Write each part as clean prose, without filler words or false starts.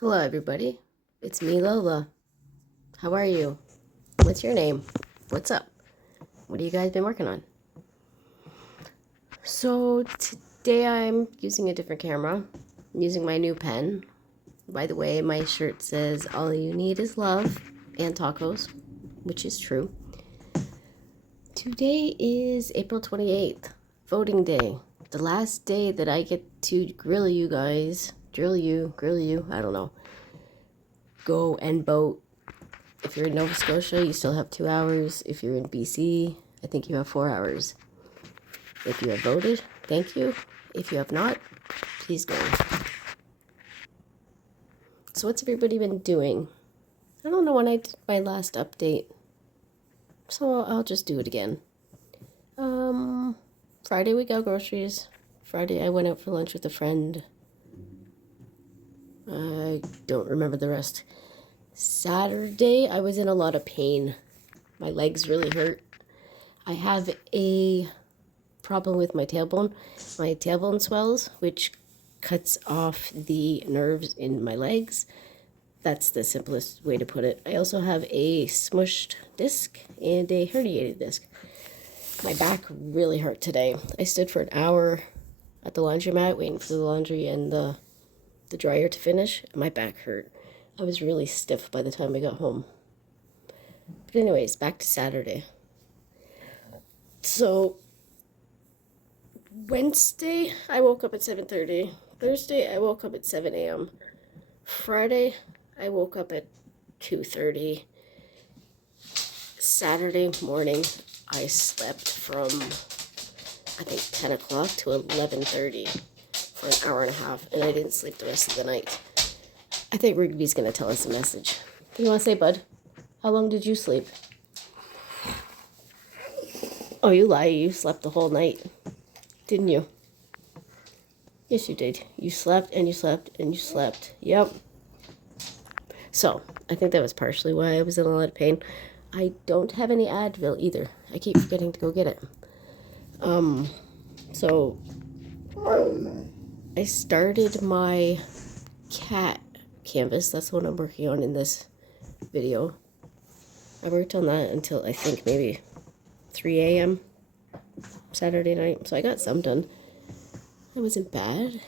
Hello, everybody. It's me, Lola. How are you? What's your name? What's up? What have you guys been working on? So, today I'm using a different camera. I'm using my new pen. By the way, my shirt says, "All you need is love and tacos," which is true. Today is April 28th, voting day. The last day that I get to grill you guys. Grill you, I don't know. Go and vote. If you're in Nova Scotia, you still have 2 hours. If you're in BC, I think you have 4 hours. If you have voted, thank you. If you have not, please go. So what's everybody been doing? I don't know when I did my last update, so I'll just do it again. Friday we got groceries. Friday I went out for lunch with a friend. I don't remember the rest. Saturday I was in a lot of pain. My legs really hurt. I have a problem with my tailbone. My tailbone swells, which cuts off the nerves in my legs. That's the simplest way to put it. I also have a smushed disc and a herniated disc. My back really hurt today. I stood for an hour at the laundromat waiting for the laundry and the dryer to finish. My back hurt. I was really stiff by the time I got home. But anyways, back to Saturday. So Wednesday, I woke up at 7:30. Thursday, I woke up at 7 a.m. Friday, I woke up at 2:30. Saturday morning, I slept from, I think, 10 o'clock to 11:30 for an hour and a half, and I didn't sleep the rest of the night. I think Rigby's going to tell us a message. What do you want to say, bud? How long did you sleep? Oh, you lie. You slept the whole night. Didn't you? Yes, you did. You slept and you slept and you slept. Yep. So, I think that was partially why I was in a lot of pain. I don't have any Advil either. I keep forgetting to go get it. So I started my cat canvas. That's what I'm working on in this video. I worked on that until I think maybe 3 a.m. Saturday night. So I got some done. It wasn't bad.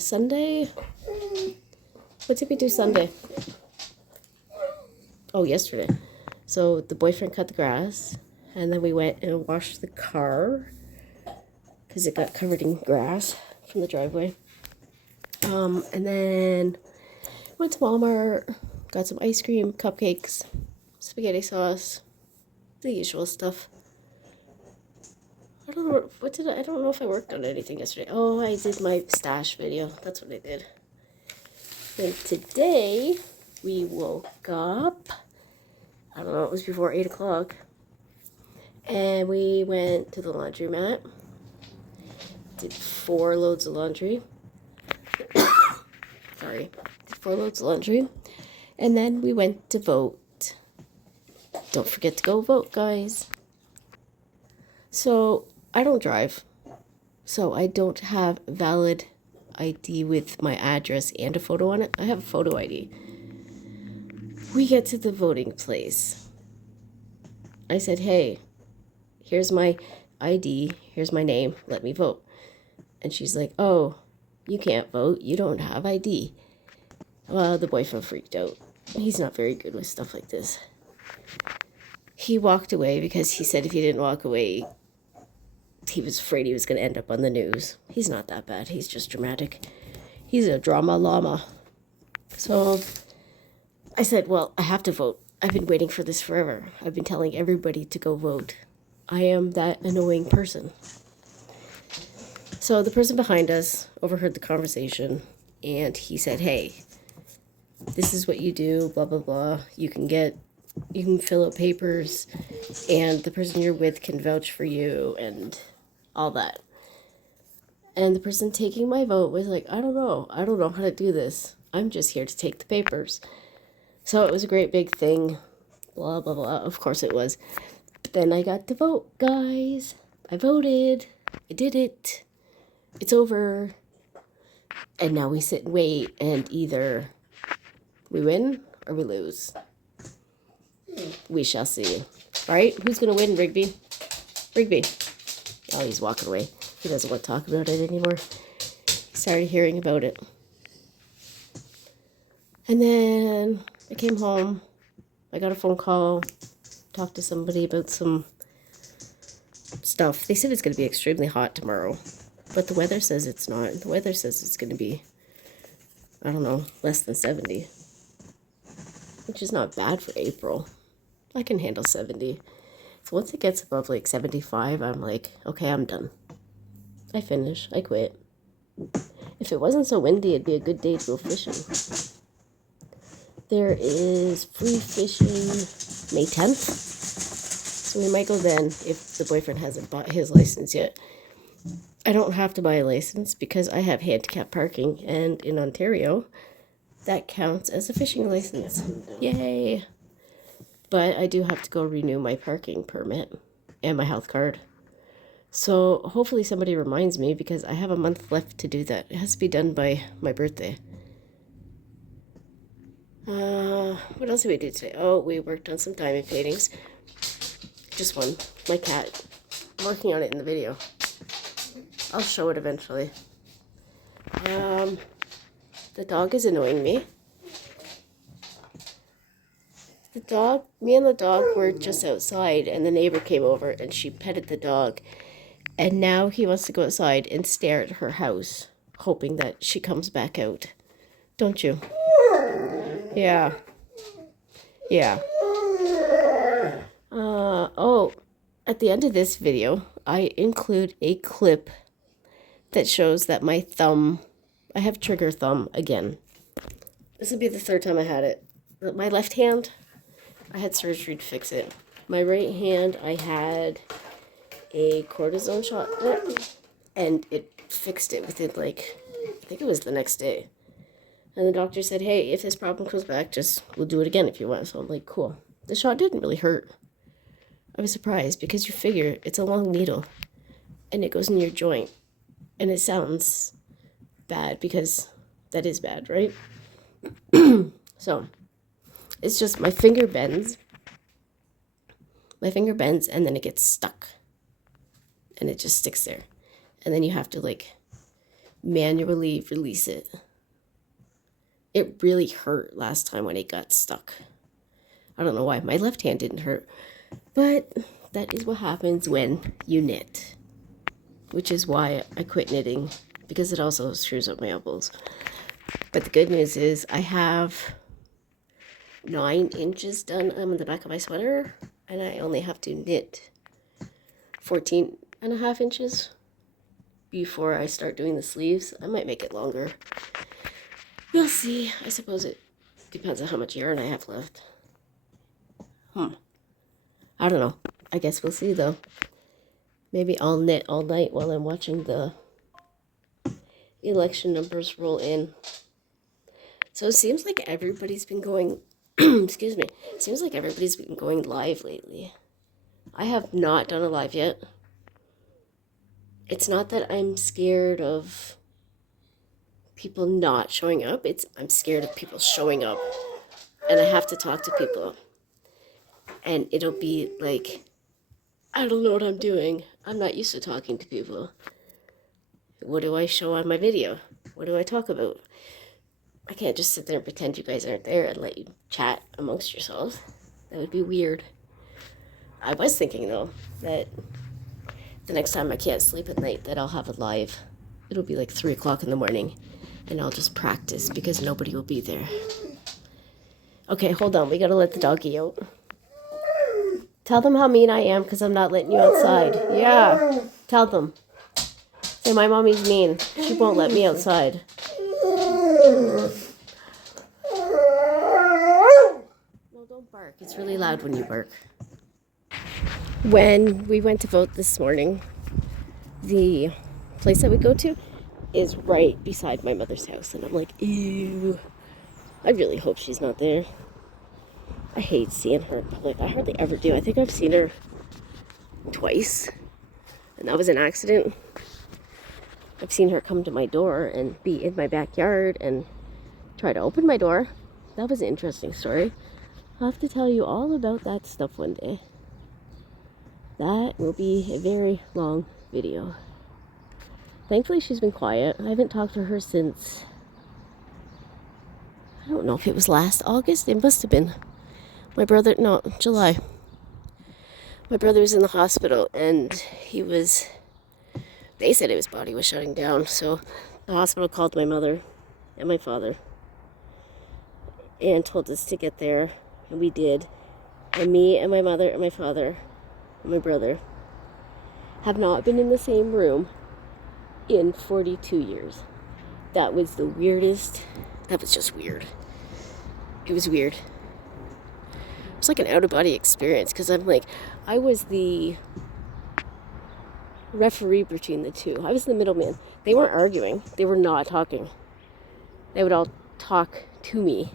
Sunday. What did we do Sunday? Oh, yesterday. So the boyfriend cut the grass, and then we went and washed the car because it got covered in grass from the driveway. And then went to Walmart, got some ice cream, cupcakes, spaghetti sauce, the usual stuff. I don't know if I worked on anything yesterday. Oh, I did my stash video. That's what I did. Then today we woke up. I don't know, it was before 8 o'clock. And we went to the laundromat. Did 4 loads of laundry. Sorry. Did 4 loads of laundry. And then we went to vote. Don't forget to go vote, guys. So, I don't drive. So, I don't have valid ID with my address and a photo on it. I have a photo ID. We get to the voting place. I said, hey, here's my ID, here's my name, let me vote. And she's like, oh, you can't vote, you don't have ID. Well, the boyfriend freaked out. He's not very good with stuff like this. He walked away because he said if he didn't walk away, he was afraid he was going to end up on the news. He's not that bad, he's just dramatic. He's a drama llama. So I said, well, I have to vote. I've been waiting for this forever. I've been telling everybody to go vote. I am that annoying person. So the person behind us overheard the conversation, and he said, hey, this is what you do, blah, blah, blah. You can fill out papers, and the person you're with can vouch for you, and all that. And the person taking my vote was like, I don't know how to do this. I'm just here to take the papers. So it was a great big thing, blah, blah, blah. Of course it was. But then I got to vote, guys. I voted. I did it. It's over. And now we sit and wait, and either We win or we lose. We shall see. All right, who's going to win, Rigby? Rigby. Oh, he's walking away. He doesn't want to talk about it anymore. He started hearing about it. And then I came home. I got a phone call. Talked to somebody about some stuff. They said it's going to be extremely hot tomorrow. But the weather says it's not. The weather says it's going to be, I don't know, less than 70. Which is not bad for April. I can handle 70. So once it gets above like 75, I'm like, okay, I'm done. I finish. I quit. If it wasn't so windy, it'd be a good day to go fishing. There is free fishing May 10th. So we might go then if the boyfriend hasn't bought his license yet. I don't have to buy a license because I have handicap parking, and in Ontario, that counts as a fishing license. Yay! But I do have to go renew my parking permit and my health card. So hopefully somebody reminds me because I have a month left to do that. It has to be done by my birthday. What else did we do today? Oh, we worked on some diamond paintings. Just one. My cat. I'm working on it in the video. I'll show it eventually. The dog is annoying me. Me and the dog were just outside, and the neighbor came over, and she petted the dog. And now he wants to go outside and stare at her house, hoping that she comes back out. Don't you? Yeah. Yeah. Oh, at the end of this video, I include a clip that shows that my thumb, I have trigger thumb again. This would be the third time I had it. My left hand, I had surgery to fix it. My right hand, I had a cortisone shot and it fixed it within like, I think it was the next day. And the doctor said, hey, if this problem comes back, we'll do it again if you want. So I'm like, cool. The shot didn't really hurt. I was surprised because you figure it's a long needle and it goes in your joint. And it sounds bad because that is bad, right? So it's just my finger bends. My finger bends and then it gets stuck. And it just sticks there. And then you have to like manually release it. It really hurt last time when it got stuck. I don't know why. My left hand didn't hurt. But that is what happens when you knit. Which is why I quit knitting. Because it also screws up my elbows. But the good news is I have 9 inches done on the back of my sweater. And I only have to knit 14.5 inches before I start doing the sleeves. I might make it longer. We'll see. I suppose it depends on how much yarn I have left. I don't know. I guess we'll see, though. Maybe I'll knit all night while I'm watching the election numbers roll in. So it seems like everybody's been going... excuse me. It seems like everybody's been going live lately. I have not done a live yet. It's not that I'm scared of people not showing up. I'm scared of people showing up. And I have to talk to people. And it'll be like, I don't know what I'm doing. I'm not used to talking to people. What do I show on my video? What do I talk about? I can't just sit there and pretend you guys aren't there and let you chat amongst yourselves. That would be weird. I was thinking, though, that the next time I can't sleep at night, that I'll have a live. It'll be like 3 o'clock in the morning. And I'll just practice because nobody will be there. Okay, hold on. We gotta let the doggy out. Tell them how mean I am because I'm not letting you outside. Yeah, tell them. Say my mommy's mean. She won't let me outside. No, don't bark. It's really loud when you bark. When we went to vote this morning, the place that we go to is right beside my mother's house. And I'm like, ew. I really hope she's not there. I hate seeing her in public. I hardly ever do. I think I've seen her twice. And that was an accident. I've seen her come to my door and be in my backyard and try to open my door. that was an interesting story. I'll have to tell you all about that stuff one day. That will be a very long video. Thankfully, she's been quiet. I haven't talked to her since, I don't know if it was last August. It must have been. July. My brother was in the hospital and they said his body was shutting down. So the hospital called my mother and my father and told us to get there. And we did. And me and my mother and my father and my brother have not been in the same room in 42 years. That was the weirdest. That was just weird. It was weird. It was like an out-of-body experience because I was the referee between the two. I was the middleman. They weren't arguing. They were not talking. They would all talk to me.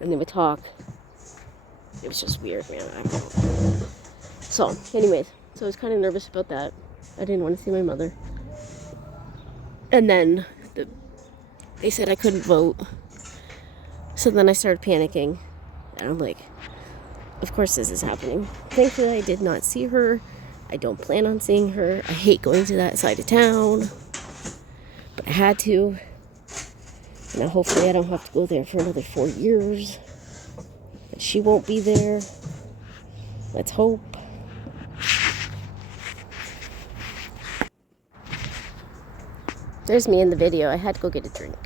And they would talk. It was just weird, man. I don't know. So, anyways. So I was kind of nervous about that. I didn't want to see my mother. And then they said I couldn't vote. So then I started panicking. And I'm like, of course this is happening. Thankfully, I did not see her. I don't plan on seeing her. I hate going to that side of town. But I had to. And hopefully I don't have to go there for another 4 years. But she won't be there. Let's hope. There's me in the video. I had to go get a drink.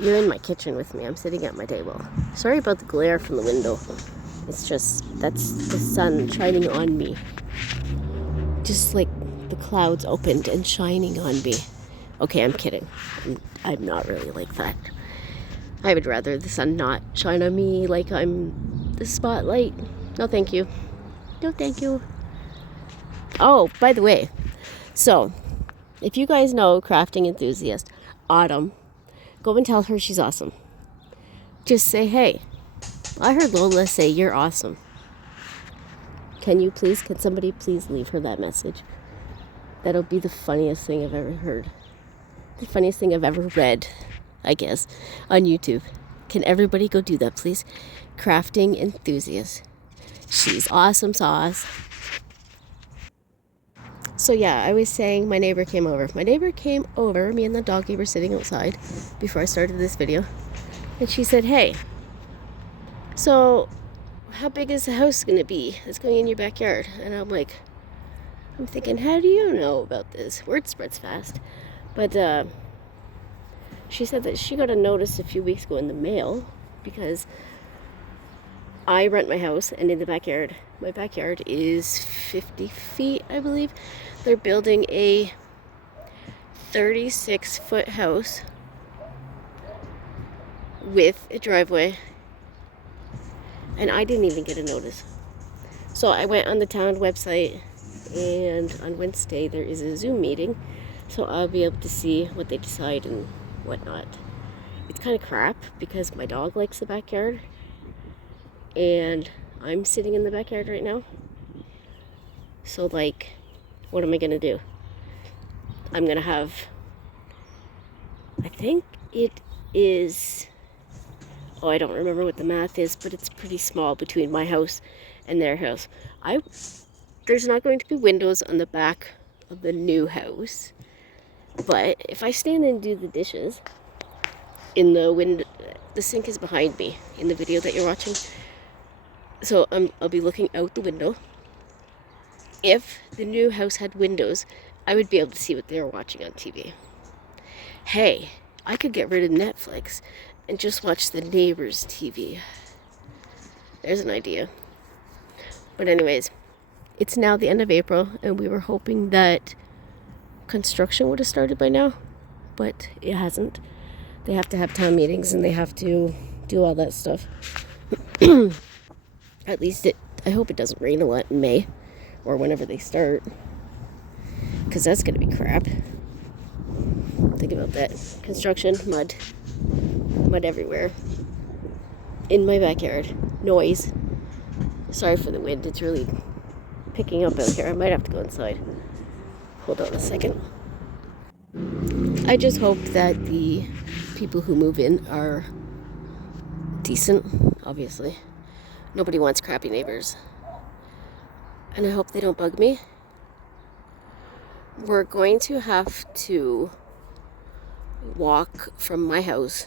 You're in my kitchen with me. I'm sitting at my table. Sorry about the glare from the window. It's just, that's the sun shining on me. Just like the clouds opened and shining on me. Okay, I'm kidding. I'm not really like that. I would rather the sun not shine on me like I'm the spotlight. No, thank you. No, thank you. Oh, by the way. So, if you guys know crafting enthusiast, Autumn, go and tell her she's awesome. Just say, hey, I heard Lola say you're awesome. Can somebody please leave her that message? That'll be the funniest thing I've ever heard. The funniest thing I've ever read, I guess, on YouTube. Can everybody go do that, please? Crafting enthusiast. She's awesome sauce. So yeah, I was saying my neighbor came over. Me and the doggy were sitting outside before I started this video. And she said, hey, so how big is the house going to be that's going in your backyard? And I'm thinking, how do you know about this? Word spreads fast. But she said that she got a notice a few weeks ago in the mail because I rent my house, and in the backyard, my backyard is 50 feet, I believe. They're building a 36-foot house with a driveway, and I didn't even get a notice. So I went on the town website, and on Wednesday there is a Zoom meeting, so I'll be able to see what they decide and whatnot. It's kind of crap because my dog likes the backyard, and I'm sitting in the backyard right now. So what am I gonna do? I'm gonna have, I think it is, I don't remember what the math is, but it's pretty small between my house and their house. There's not going to be windows on the back of the new house, but if I stand and do the dishes in the window, the sink is behind me in the video that you're watching. So I'll be looking out the window. If the new house had windows, I would be able to see what they were watching on TV. Hey, I could get rid of Netflix and just watch the neighbor's TV. There's an idea. But anyways, it's now the end of April, and we were hoping that construction would have started by now, but it hasn't. They have to have town meetings, and they have to do all that stuff. At least I hope it doesn't rain a lot in May or whenever they start, because that's going to be crap. Think about that. Construction, mud everywhere. In my backyard. Noise. Sorry for the wind. It's really picking up out here. I might have to go inside. Hold on a second. I just hope that the people who move in are decent, obviously. Nobody wants crappy neighbors. And I hope they don't bug me. We're going to have to walk from my house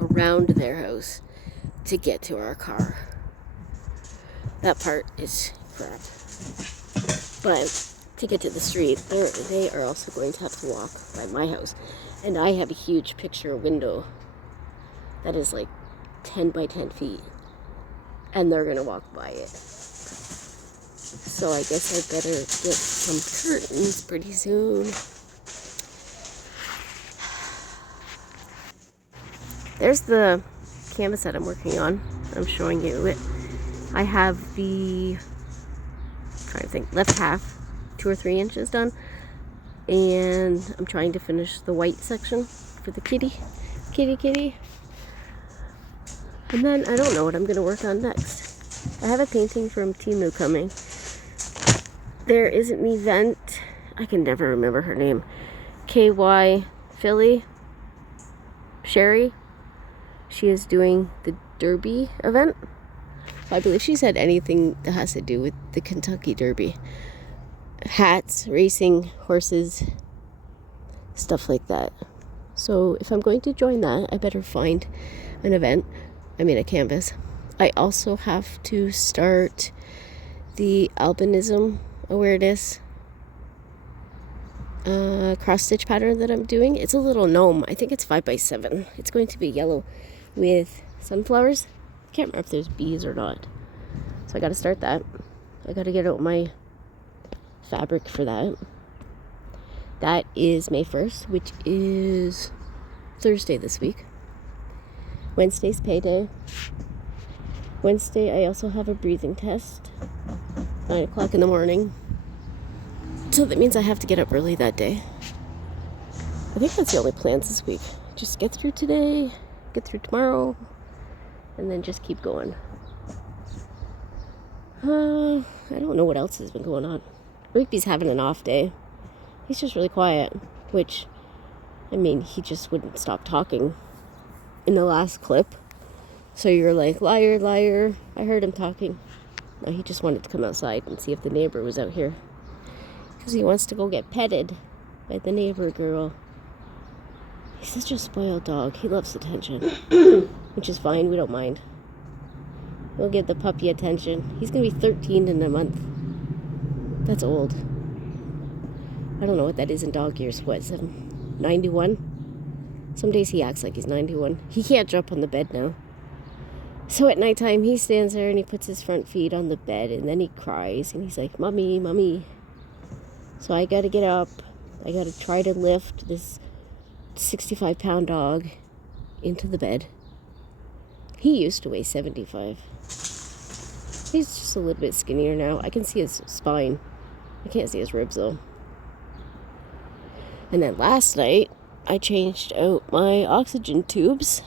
around their house to get to our car. That part is crap. But to get to the street, they are also going to have to walk by my house. And I have a huge picture window that is like 10 by 10 feet. And they're going to walk by it. So I guess I better get some curtains pretty soon. There's the canvas that I'm working on. I'm showing you it. I have the, left half, 2 or 3 inches done. And I'm trying to finish the white section for the kitty. And then I don't know what I'm going to work on next. I have a painting from Timu coming. There is an event, I can never remember her name, KY Philly, Sherry. She is doing the Derby event. I believe she said anything that has to do with the Kentucky Derby. Hats, racing, horses, stuff like that. So if I'm going to join that, I better find an event. A canvas. I also have to start the albinism awareness cross stitch pattern that I'm doing. It's a little gnome. I think it's 5x7. It's going to be yellow with sunflowers. I can't remember if there's bees or not. So I got to start that. I got to get out my fabric for that. That is May 1st, which is Thursday this week. Wednesday's payday. Wednesday I also have a breathing test. 9 o'clock in the morning. So that means I have to get up early that day. I think that's the only plans this week. Just get through today, get through tomorrow, and then just keep going. I don't know what else has been going on. Rigby's having an off day. He's just really quiet, which, he just wouldn't stop talking in the last clip. So you're like, liar, liar. I heard him talking. No, he just wanted to come outside and see if the neighbor was out here. Because he wants to go get petted by the neighbor girl. He's such a spoiled dog. He loves attention. Which is fine. We don't mind. We'll give the puppy attention. He's going to be 13 in a month. That's old. I don't know what that is in dog years. What, 91? Some days he acts like he's 91. He can't jump on the bed now. So at nighttime, he stands there and he puts his front feet on the bed and then he cries and he's like, Mommy, Mommy. So I gotta get up. I gotta try to lift this 65-pound dog into the bed. He used to weigh 75. He's just a little bit skinnier now. I can see his spine. I can't see his ribs though. And then last night, I changed out my oxygen tubes,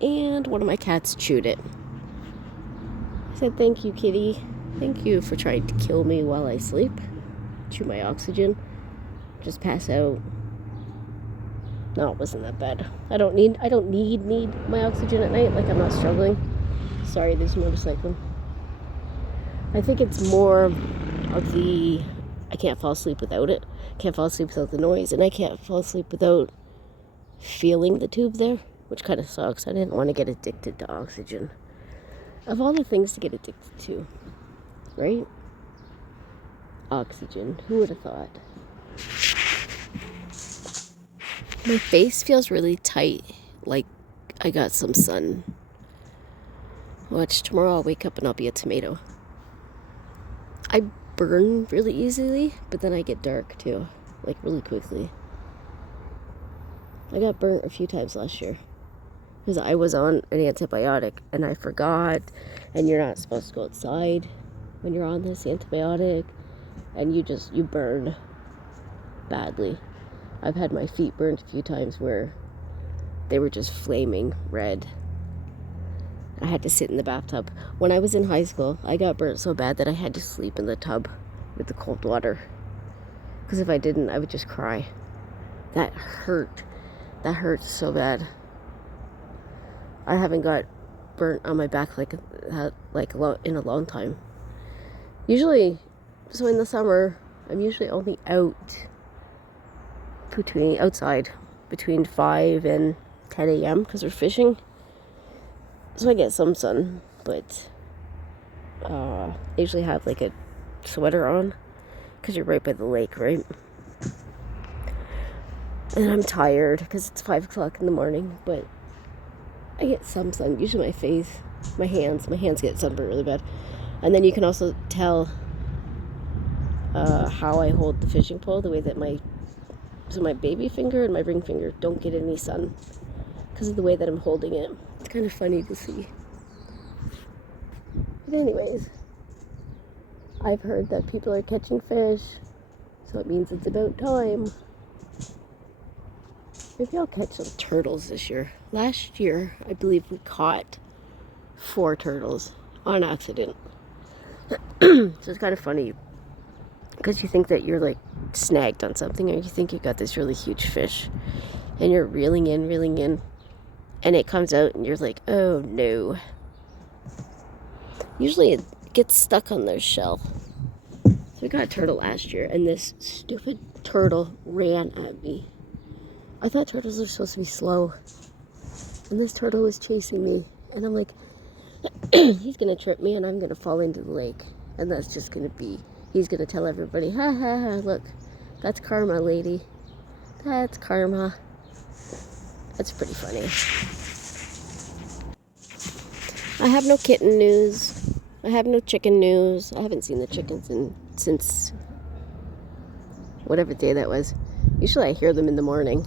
and one of my cats chewed it. I said, thank you, kitty. Thank you for trying to kill me while I sleep. Chew my oxygen. Just pass out. No, it wasn't that bad. I don't need my oxygen at night. Like, I'm not struggling. Sorry, there's a motorcycle. I think it's more of the, I can't fall asleep without it. Can't fall asleep without the noise, and I can't fall asleep without feeling the tube there, which kind of sucks. I didn't want to get addicted to oxygen. Of all the things to get addicted to, right? Oxygen. Who would have thought? My face feels really tight, like I got some sun. Watch, tomorrow I'll wake up and I'll be a tomato. I burn really easily, but then I get dark too, like really quickly. I got burnt a few times last year because I was on an antibiotic and I forgot, and you're not supposed to go outside when you're on this antibiotic, and you burn badly. I've had my feet burnt a few times where they were just flaming red. I had to sit in the bathtub. When I was in high school, I got burnt so bad that I had to sleep in the tub with the cold water. Because if I didn't, I would just cry. That hurt. That hurt so bad. I haven't got burnt on my back like that in a long time. Usually, so in the summer, I'm usually only outside between 5 and 10 a.m. because we're fishing. So I get some sun, but I usually have like a sweater on because you're right by the lake, right? And I'm tired because it's 5 o'clock in the morning, but I get some sun. Usually my face, my hands get sunburned really bad. And then you can also tell how I hold the fishing pole, the way that my baby finger and my ring finger don't get any sun because of the way that I'm holding it. It's kind of funny to see. But anyways, I've heard that people are catching fish, so it means it's about time. Maybe I'll catch some turtles this year. Last year, I believe we caught 4 turtles on accident. So it's kind of funny because you think that you're like snagged on something, or you think you got this really huge fish and you're reeling in, and it comes out and you're like, oh no. Usually it gets stuck on their shell. So we got a turtle last year, and this stupid turtle ran at me. I thought turtles are supposed to be slow, and this turtle was chasing me, and I'm like, he's gonna trip me and I'm gonna fall into the lake, and that's just gonna be, he's gonna tell everybody, ha ha ha, look, that's karma, lady, that's karma. That's pretty funny. I have no kitten news. I have no chicken news. I haven't seen the chickens since whatever day that was. Usually I hear them in the morning.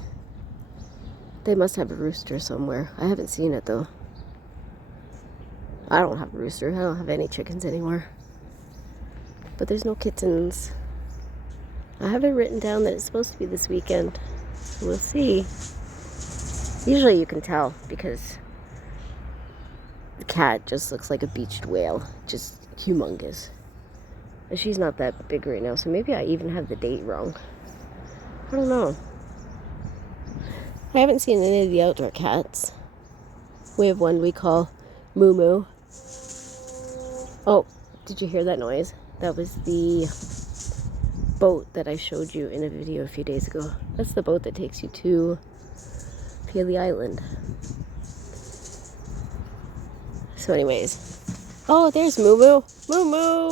They must have a rooster somewhere. I haven't seen it though. I don't have a rooster. I don't have any chickens anymore. But there's no kittens. I have it written down that it's supposed to be this weekend. We'll see. Usually you can tell because the cat just looks like a beached whale. Just humongous. And she's not that big right now, so maybe I even have the date wrong. I don't know. I haven't seen any of the outdoor cats. We have one we call Moo Moo. Oh, did you hear that noise? That was the boat that I showed you in a video a few days ago. That's the boat that takes you to Paley Island. So anyways. Oh, there's Moo Moo. Moo Moo.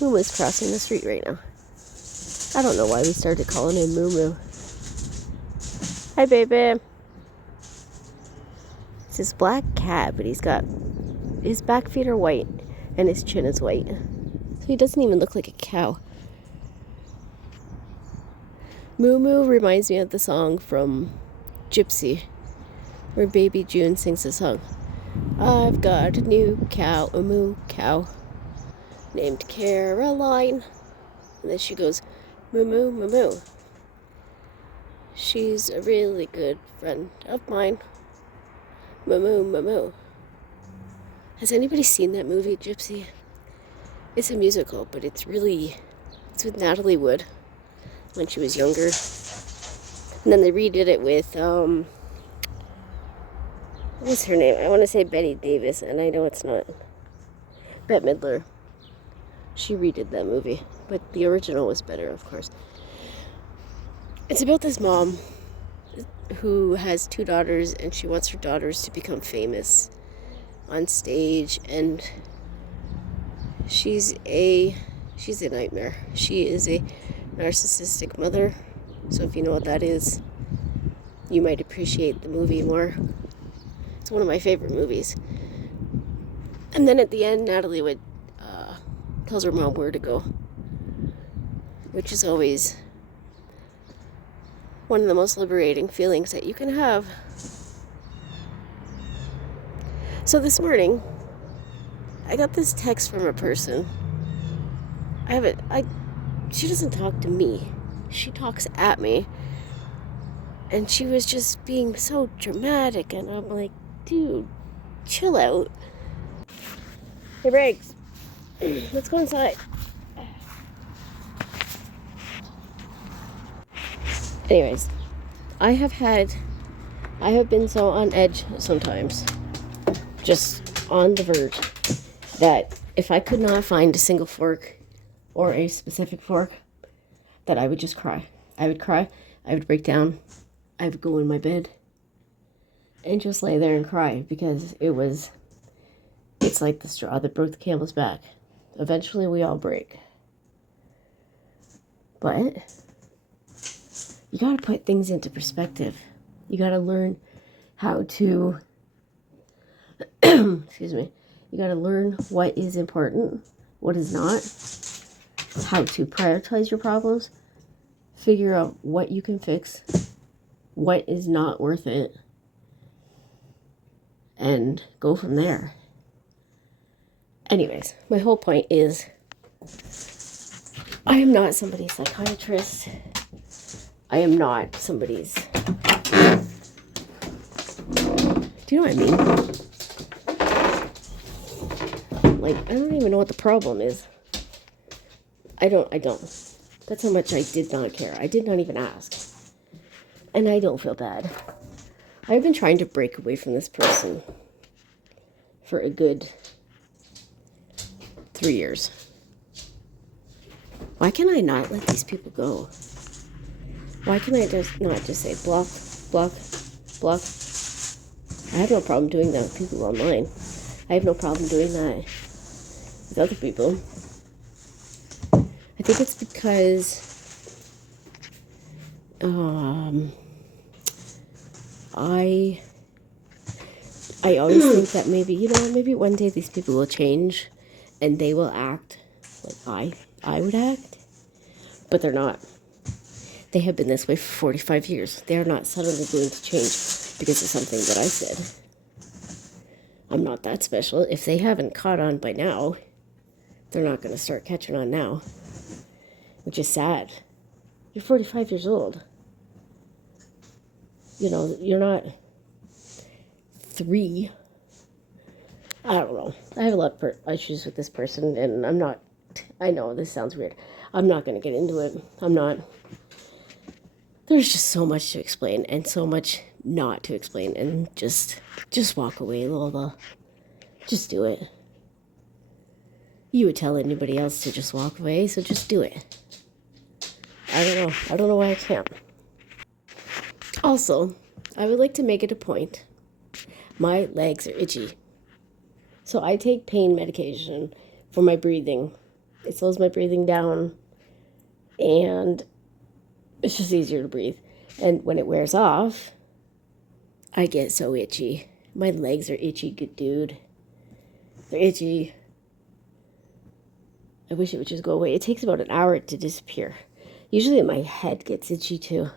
Moo Moo's crossing the street right now. I don't know why we started calling him Moo Moo. Hi, baby. It's this black cat, but his back feet are white and his chin is white. So he doesn't even look like a cow. Moo Moo reminds me of the song from Gypsy, where Baby June sings the song. I've got a new cow, a moo cow, named Caroline. And then she goes, moo moo moo moo. She's a really good friend of mine. Moo moo moo moo. Has anybody seen that movie, Gypsy? It's a musical, but it's with Natalie Wood when she was younger. And then they redid it with, what's her name? I want to say Betty Davis, and I know it's not. Bette Midler. She redid that movie, but the original was better, of course. It's about this mom who has 2 daughters, and she wants her daughters to become famous on stage, and she's a nightmare. She is a narcissistic mother, so if you know what that is, you might appreciate the movie more. It's one of my favorite movies. And then at the end, Natalie Wood tells her mom where to go, which is always one of the most liberating feelings that you can have. So this morning, I got this text from a person. She doesn't talk to me. She talks at me. And she was just being so dramatic, and I'm like, dude, chill out. Hey, Briggs, let's go inside. Anyways, I have had I have been so on edge sometimes, just on the verge, that if I could not find a single fork or a specific fork, that I would just cry. I would cry. I would break down. I would go in my bed and just lay there and cry because it's like the straw that broke the camel's back. Eventually we all break. But you gotta put things into perspective. You gotta learn how to, excuse me, you gotta learn what is important, what is not, how to prioritize your problems, figure out what you can fix, what is not worth it, and go from there. Anyways, my whole point is I am not somebody's psychiatrist. I am not somebody's... Do you know what I mean? Like, I don't even know what the problem is. I don't. That's how much I did not care. I did not even ask. And I don't feel bad. I've been trying to break away from this person for a good 3 years. Why can I not let these people go? Why can I just not just say block, block, block? I have no problem doing that with people online. I have no problem doing that with other people. I think it's because I always think that maybe one day these people will change and they will act like I would act, but they're not. They have been this way for 45 years. They are not suddenly going to change because of something that I said. I'm not that special. If they haven't caught on by now, they're not going to start catching on now, which is sad. You're 45 years old. You know, you're not 3. I don't know. I have a lot of issues with this person, and I'm not... I know, this sounds weird. I'm not going to get into it. I'm not... There's just so much to explain, and so much not to explain, and just walk away, Lola. Just do it. You would tell anybody else to just walk away, so just do it. I don't know. I don't know why I can't. Also, I would like to make it a point. My legs are itchy. So I take pain medication for my breathing. It slows my breathing down, and it's just easier to breathe. And when it wears off, I get so itchy. My legs are itchy, good dude. They're itchy. I wish it would just go away. It takes about an hour to disappear. Usually my head gets itchy too.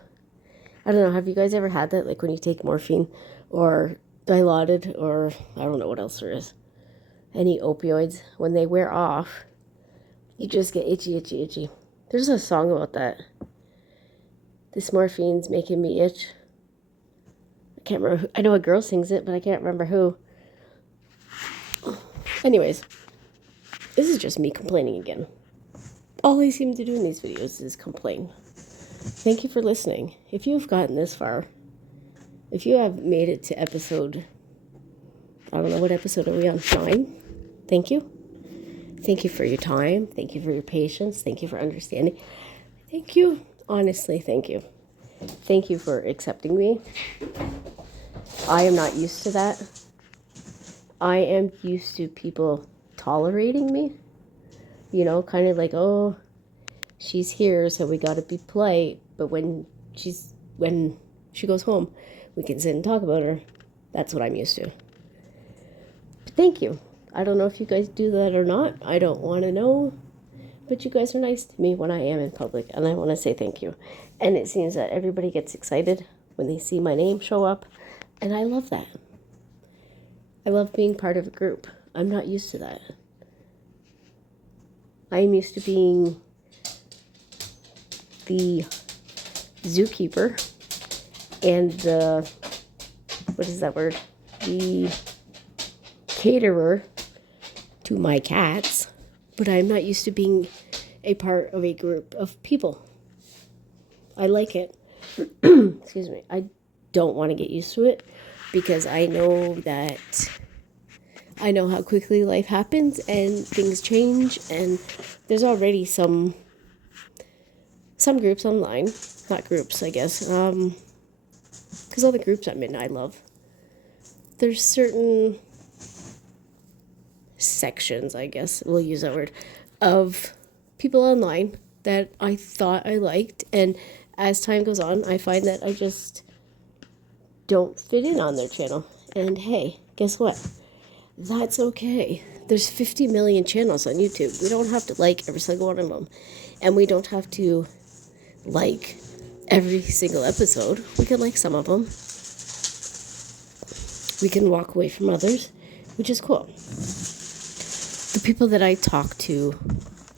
I don't know, have you guys ever had that? Like when you take morphine or Dilaudid or I don't know what else there is. Any opioids, when they wear off, you just get itchy, itchy, itchy. There's a song about that. This morphine's making me itch. I can't remember who. I know a girl sings it, but I can't remember who. Anyways, this is just me complaining again. All I seem to do in these videos is complain. Thank you for listening. If you've gotten this far, if you have made it to episode, I don't know, what episode are we on? 9? Thank you. Thank you for your time. Thank you for your patience. Thank you for understanding. Thank you. Honestly, thank you. Thank you for accepting me. I am not used to that. I am used to people tolerating me. You know, kind of like, oh, she's here, so we gotta be polite. But when she goes home, we can sit and talk about her. That's what I'm used to. But thank you. I don't know if you guys do that or not. I don't want to know. But you guys are nice to me when I am in public, and I want to say thank you. And it seems that everybody gets excited when they see my name show up, and I love that. I love being part of a group. I'm not used to that. I am used to being the zookeeper and the, what is that word? The caterer to my cats, but I'm not used to being a part of a group of people. I like it. Excuse me. don't want to get used to it because I know how quickly life happens and things change, and there's already some groups online, not groups, I guess, because all the groups I'm in, I love. There's certain sections, I guess, we'll use that word, of people online that I thought I liked, and as time goes on, I find that I just don't fit in on their channel. And hey, guess what? That's okay. There's 50 million channels on YouTube. We don't have to like every single one of them. And we don't have to like every single episode. We can like some of them. We can walk away from others, which is cool. The people that I talk to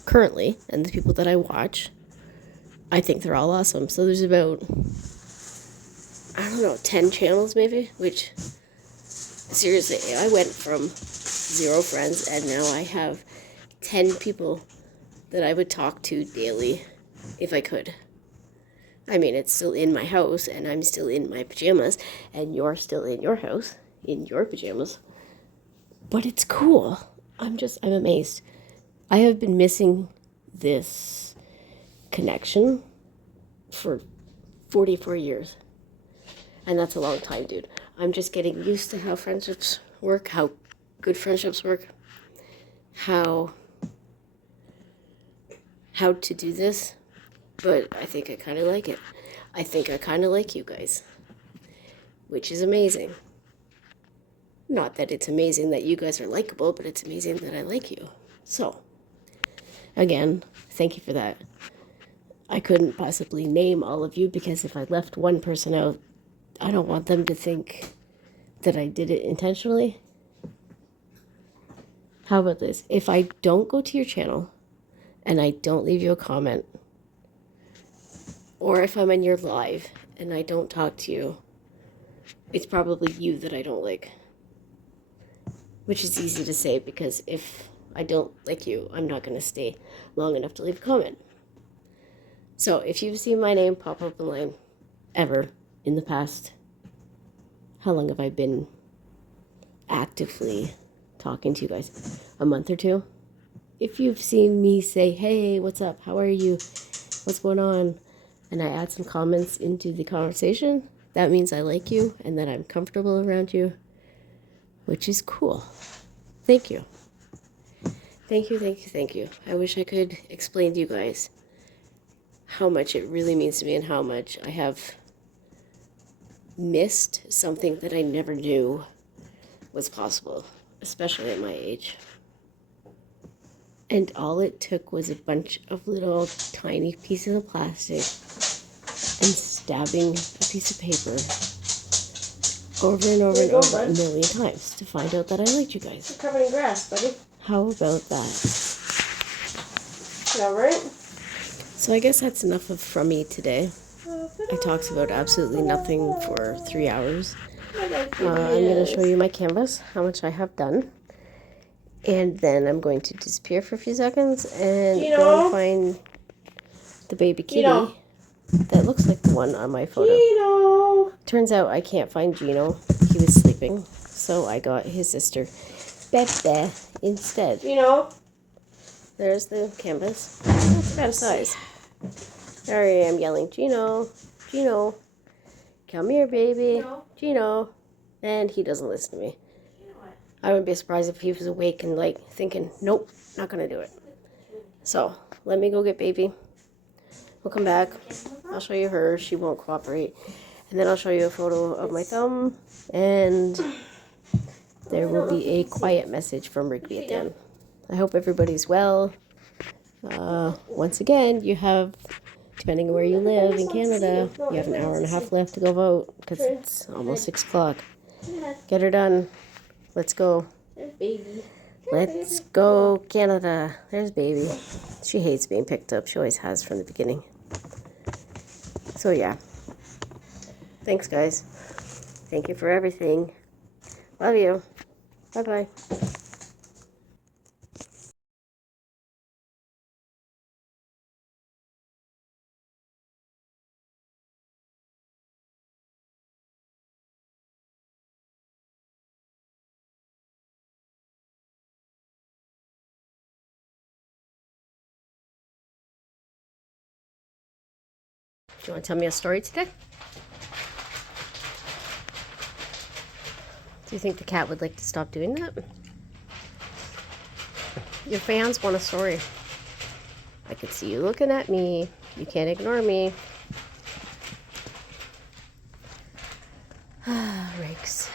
currently and the people that I watch, I think they're all awesome. So there's about, 10 channels maybe, which seriously, I went from 0 friends and now I have 10 people that I would talk to daily if I could. I mean, it's still in my house and I'm still in my pajamas and you're still in your house in your pajamas. But it's cool. I'm amazed. I have been missing this connection for 44 years. And that's a long time, dude. I'm just getting used to how friendships work, how good friendships work, how to do this. But I think I kind of like it. I think I kind of like you guys, which is amazing. Not that it's amazing that you guys are likable, but it's amazing that I like you. So, again, thank you for that. I couldn't possibly name all of you because if I left one person out, I don't want them to think that I did it intentionally. How about this? If I don't go to your channel and I don't leave you a comment, or if I'm in your live and I don't talk to you, it's probably you that I don't like. Which is easy to say because if I don't like you, I'm not going to stay long enough to leave a comment. So if you've seen my name pop up online ever in the past, how long have I been actively talking to you guys? A month or 2? If you've seen me say, hey, what's up? How are you? What's going on? And I add some comments into the conversation, that means I like you and that I'm comfortable around you, which is cool. Thank you. Thank you, thank you, thank you. I wish I could explain to you guys how much it really means to me and how much I have missed something that I never knew was possible, especially at my age. And all it took was a bunch of little tiny pieces of plastic and stabbing a piece of paper over and over and over a million times to find out that I liked you guys. You're covered in grass, buddy. How about that? Yeah, right? So I guess that's enough from me today. I talked about absolutely nothing for 3 hours. I'm going to show you my canvas, how much I have done. And then I'm going to disappear for a few seconds and go and find the baby kitty that looks like the one on my photo. Turns out I can't find Gino. He was sleeping, so I got his sister, Bebe, instead. There's the canvas. It's about a size. There I am yelling, Gino, Gino, come here, baby, Gino. And he doesn't listen to me. I wouldn't be surprised if he was awake and thinking, nope, not gonna do it. So let me go get baby. We'll come back. I'll show you her. She won't cooperate. And then I'll show you a photo of my thumb. And there will be a quiet message from Rigby at the end. I hope everybody's well. Once again, you have, depending on where you live in Canada, you have an hour and a half left to go vote because it's almost 6 o'clock. Get her done. Let's go. There's baby. Let's go, Canada. There's baby. She hates being picked up. She always has from the beginning. So yeah. Thanks, guys. Thank you for everything. Love you. Bye-bye. you want to tell me a story today? Do you think the cat would like to stop doing that? Your fans want a story. I can see you looking at me. You can't ignore me. Riggs.